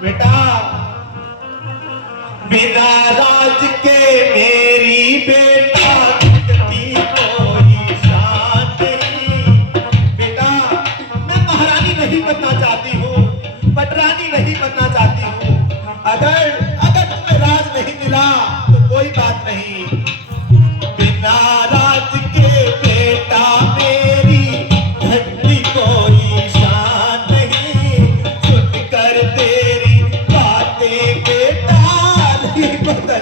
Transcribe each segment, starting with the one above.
बेटा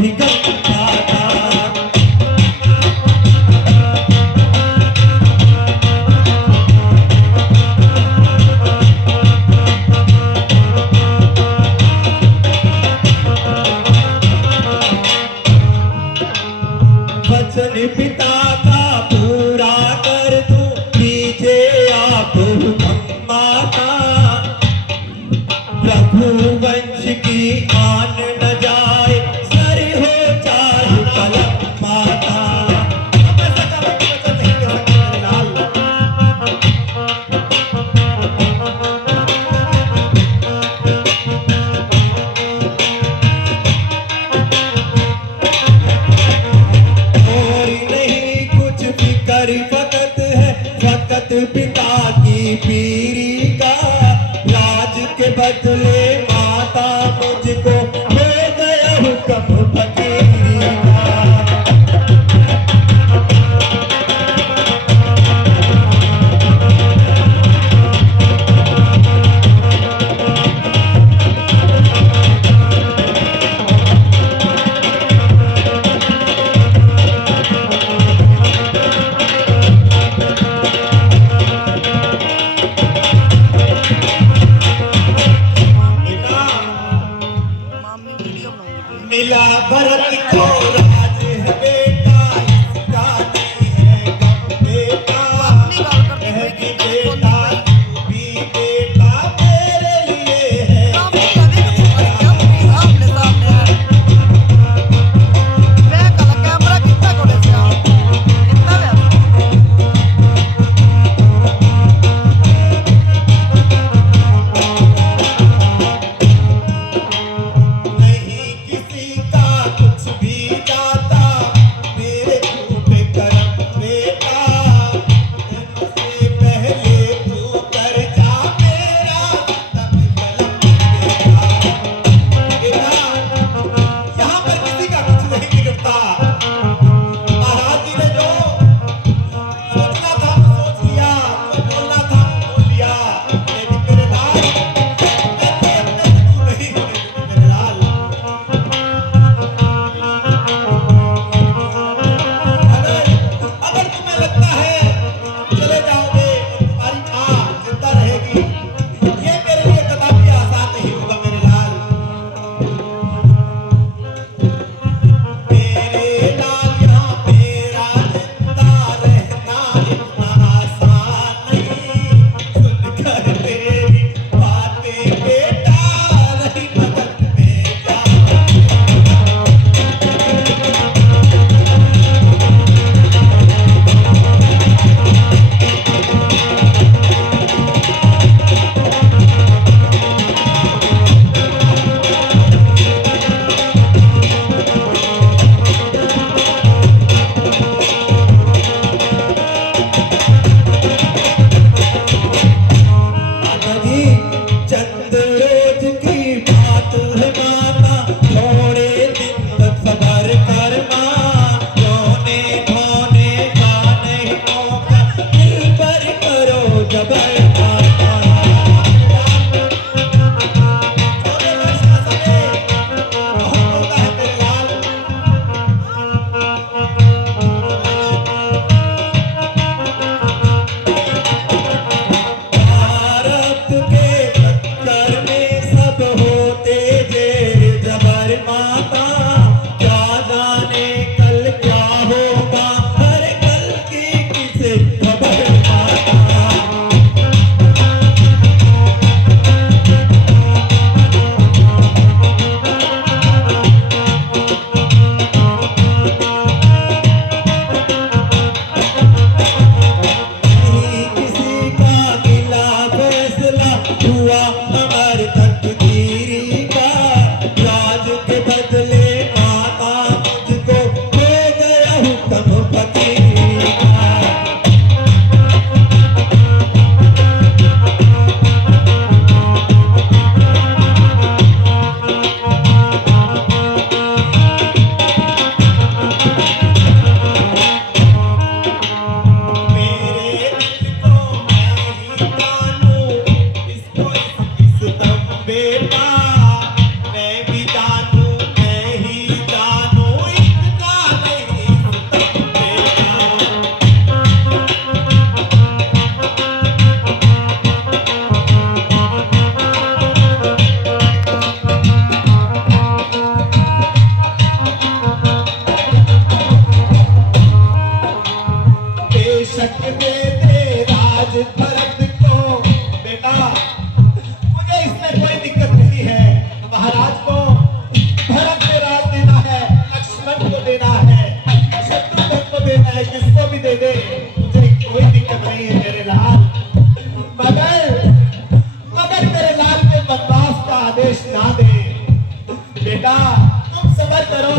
ही गंगा था। वचन पिता का पूरा कर दूं, लीजे आप माता। रघुवंश की आन न जाए, सर हो चाहे कलम माता। फकत है फकत पिता की पीरी का, राज के बदले माता मुझको हो गया हुक्म फकीरी का। मिला भरत को राज है बेटा, इसका नहीं है गम बेटा। कहती बेटा तू भी बेटा तेरे लिए है। नहीं किसी का कुछ भी जाता, चाहे किसको भी दे दे, मुझे कोई दिक्कत नहीं है मेरे लाल। मगर मेरे लाल को बर्दाश्त का आदेश ना दे। बेटा तुम सब्र करो,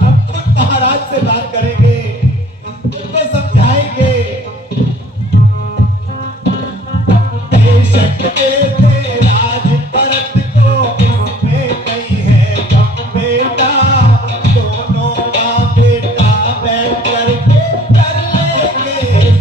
हम खुद महाराज से बात करेंगे, तुमको समझाएंगे। बेशक देते राज भरत को, इसमें नहीं है गम बेटा। दोनों माँ बेटा बैठ कर के कर लेंगे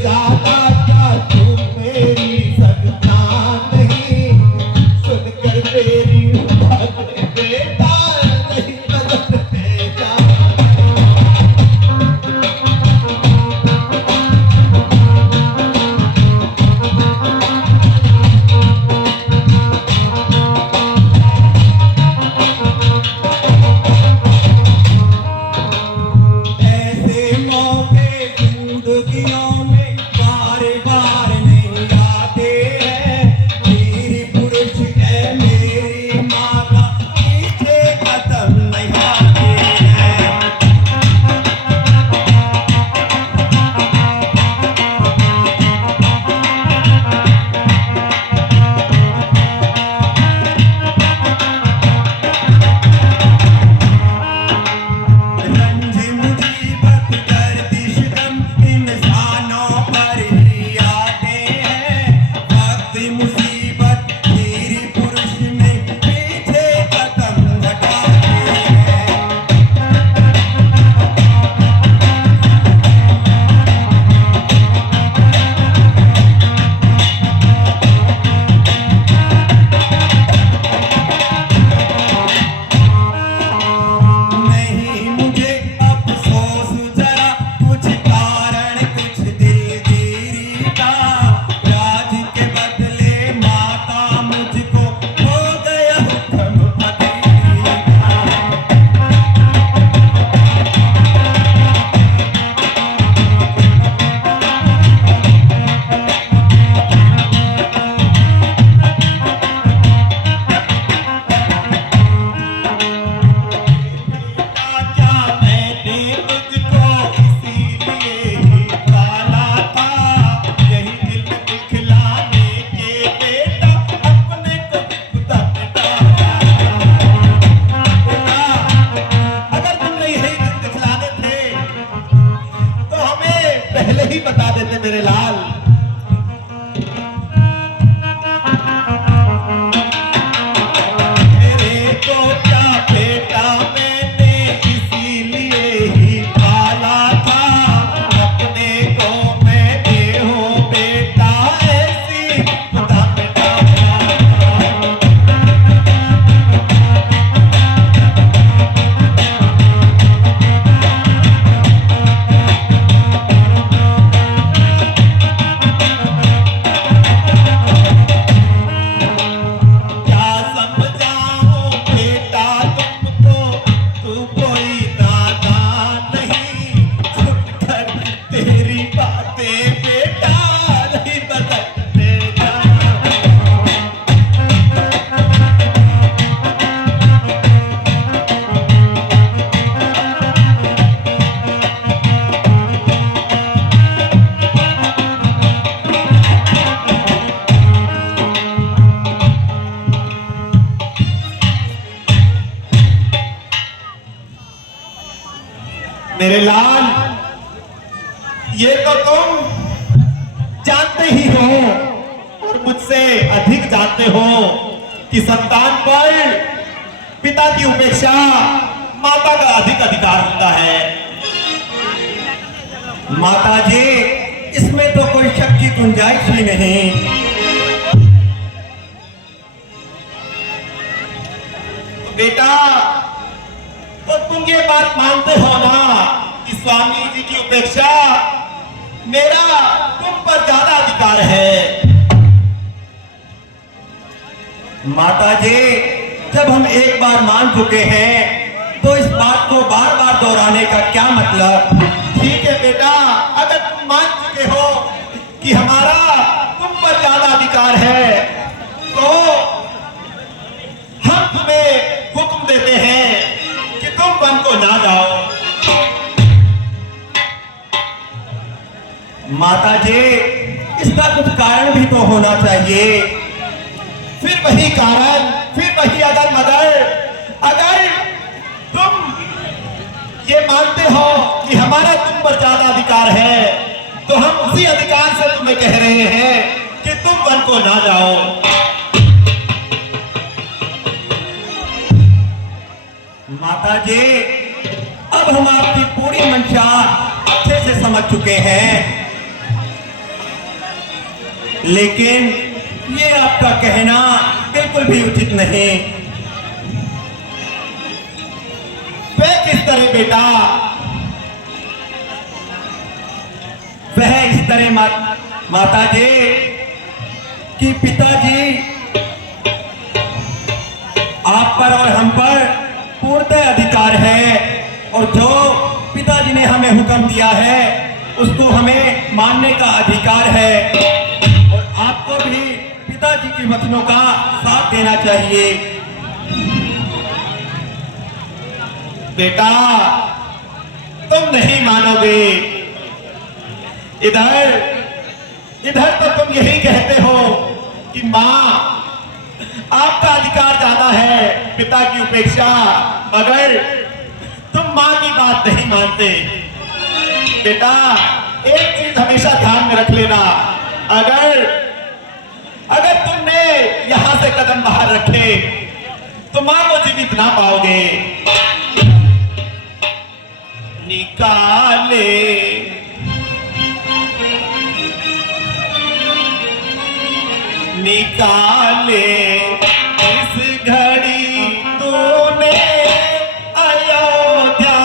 ज्यादा क्या तुम मेरी सदना नहीं, सुनकर मेरी बात बेटा नहीं बदलते जा। ऐसे मौके जिंदगियों में बार बार नहीं आते हैं, मेरी पुरुष है मेरी माँ का पीछे कदम नहीं आते हैं। रंज मुसीबत गर्दिश गम इंसानों पर ही आते हैं, वक्त मुसीबत मेरी पुरुष में पीछे कदम हटाते हैं। नहीं मुझे अफसोस जरा कुछ कारण कुछ दिलगिरी का, राज के बदले माता मुझको हो गया हुक्म फकीरी का। क्या मैंने तुझको इसीलिए ही पाला था, यही दिल दिखलाने के बेटा अपने को खुदा पे डाला। बेटा अगर तुमने यही दिल दिखलाने थे तो हमें पहले ही बता देते मेरे लाल। मेरे को क्या बेटा मैंने इसीलिए ही पाला था, अपने को मैंने हो बेटा ऐसी खुदा पे डाला। क्या समझाऊं बेटा तुमको, तू कोई नादान नहीं, छुपकर तेरी बातें बेटा नहीं बदलते जा। मेरे लाल ये तो तुम जानते ही हो और मुझसे अधिक जानते हो कि संतान पर पिता की उपेक्षा माता का अधिक अधिकार होता है। माता जी इसमें तो कोई शक की गुंजाइश ही नहीं। तो बेटा तो तुम ये बात मानते हो ना कि स्वामी जी की उपेक्षा मेरा तुम पर ज्यादा अधिकार है। माता जी जब हम एक बार मान चुके हैं तो इस बात को बार बार दोहराने का क्या मतलब। ठीक है बेटा अगर तुम मान चुके हो कि हमारा तुम पर ज्यादा अधिकार है तो हम तुम्हें हुक्म देते हैं कि तुम वन को ना जाओ। माता जी इसका कुछ कारण भी तो होना चाहिए। फिर वही कारण फिर वही अदर मदर। अगर तुम ये मानते हो कि हमारा तुम पर ज्यादा अधिकार है तो हम उसी अधिकार से तुम्हें कह रहे हैं कि तुम वन को ना जाओ। माता जी अब हम आपकी पूरी मंशा अच्छे से समझ चुके हैं। लेकिन ये आपका कहना बिल्कुल भी उचित नहीं। वह किस तरह बेटा? वह इस तरह माता जी कि पिताजी आप पर और हम पर पूर्णतः अधिकार है, और जो पिताजी ने हमें हुक्म दिया है उसको हमें मानने का अधिकार है, और आपको भी पिताजी के वचनों का साथ देना चाहिए। बेटा तुम नहीं मानोगे। इधर तो तुम यही कहते हो कि माँ आपका अधिकार ज्यादा है पिता की उपेक्षा, मगर तुम माँ की बात नहीं मानते। बेटा एक चीज हमेशा ध्यान में रख लेना, अगर तुमने यहां से कदम बाहर रखे तो माँ को जीवित ना पाओगे। निकाले इस घड़ी तूने अयोध्या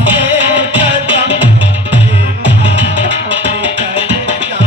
से कदम निकल जा।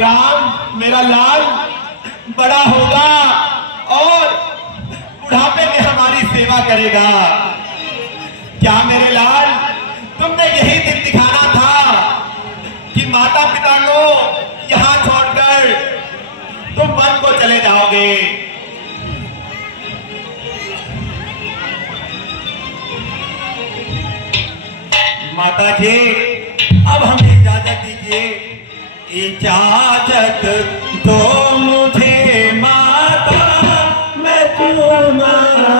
राम मेरा लाल बड़ा होगा और बुढ़ापे में हमारी सेवा करेगा। क्या मेरे लाल, तुमने यही दिन दिखाना था कि माता पिता को यहाँ छोड़कर तुम वन को चले जाओगे। माता जी अब हमें इजाजत दीजिए। इजाजत दो मुझे माता, मैं तुम्हारा